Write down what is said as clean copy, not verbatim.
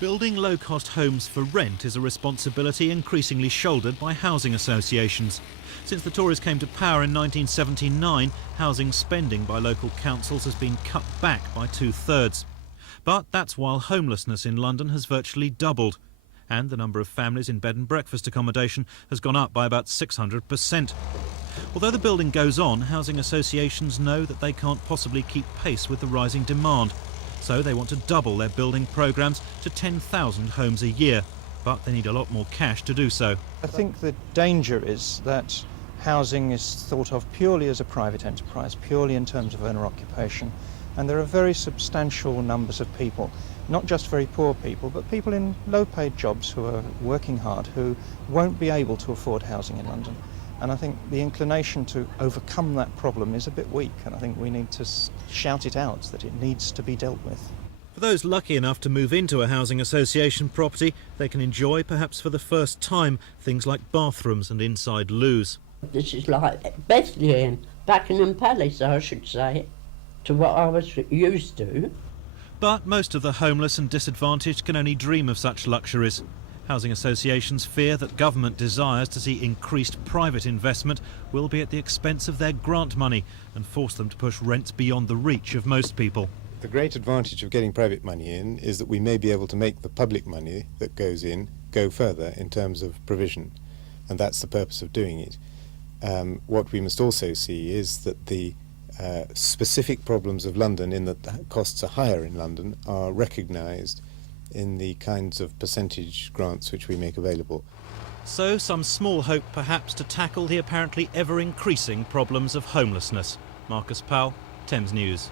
Building low-cost homes for rent is a responsibility increasingly shouldered by housing associations. Since the Tories came to power in 1979, housing spending by local councils has been cut back by 2/3. But that's while homelessness in London has virtually doubled. And the number of families in bed and breakfast accommodation has gone up by about 600%. Although the building goes on, housing associations know that they can't possibly keep pace with the rising demand. So they want to double their building programmes to 10,000 homes a year. But they need a lot more cash to do so. I think the danger is that housing is thought of purely as a private enterprise, purely in terms of owner occupation. And there are very substantial numbers of people, not just very poor people, but people in low-paid jobs who are working hard, who won't be able to afford housing in London. And I think the inclination to overcome that problem is a bit weak, and I think we need to shout it out that it needs to be dealt with. For those lucky enough to move into a housing association property, they can enjoy, perhaps for the first time, things like bathrooms and inside loos. This is like Bethlehem, Buckingham Palace, I should say, to what I was used to. But most of the homeless and disadvantaged can only dream of such luxuries. Housing associations fear that government desires to see increased private investment will be at the expense of their grant money and force them to push rents beyond the reach of most people. The great advantage of getting private money in is that we may be able to make the public money that goes in go further in terms of provision, and that's the purpose of doing it. What we must also see is that the specific problems of London, in that the costs are higher in London, are recognised in the kinds of percentage grants which we make available. So some small hope perhaps to tackle the apparently ever-increasing problems of homelessness. Marcus Powell, Thames News.